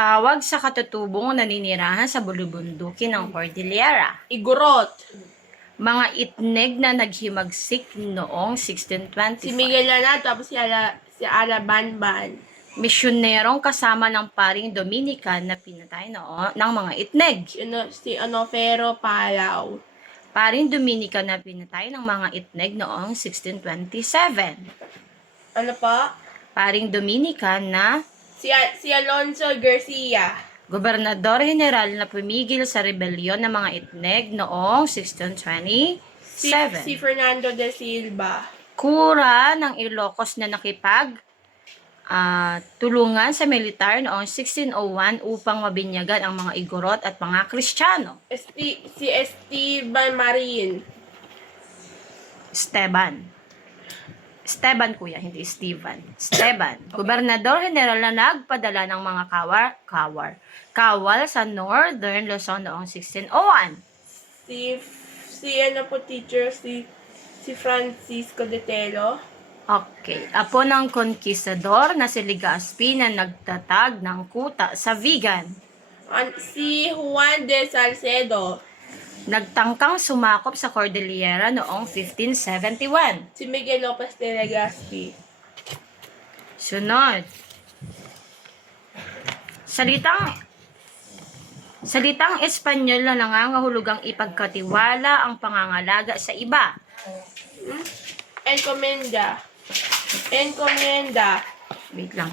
tawag sa katutubong naninirahan sa bulubundukin ng Cordillera. Igorot. Mga itnig na naghimagsik noong Si 1625. Miguel Lana, tapos si Ala Banban. Misyonerong kasama ng paring Dominican na pinatay noon ng mga itnig. Si Onofero Palaw. Paring Dominican na pinatay ng mga itnig noong 1627. Ano pa? Paring Dominican na Si Alonso Garcia. Gobernador General na pumigil sa rebelyon ng mga itnig noong 1627. Si Fernando de Silva. Kura ng Ilocos na tulungan sa militar noong 1601 upang mabinyagan ang mga Igorot at mga Kristiyano. Si Esteban Marin. Esteban kuya, hindi Steven. Esteban, Gobernador General na nagpadala ng mga kawal sa Northern Luzon noong 1601. Si Francisco de Telo. Okay, apo ng konkistador na si Legazpi na nagtatag ng kuta sa Vigan. Si Juan de Salcedo. Nagtangkang sumakop sa Cordillera noong 1571. Si Miguel Lopez de Legazpi. Sunod. Salitang Espanyol na nangangahulugang ipagkatiwala ang pangangalaga sa iba. Encomienda. Wait lang.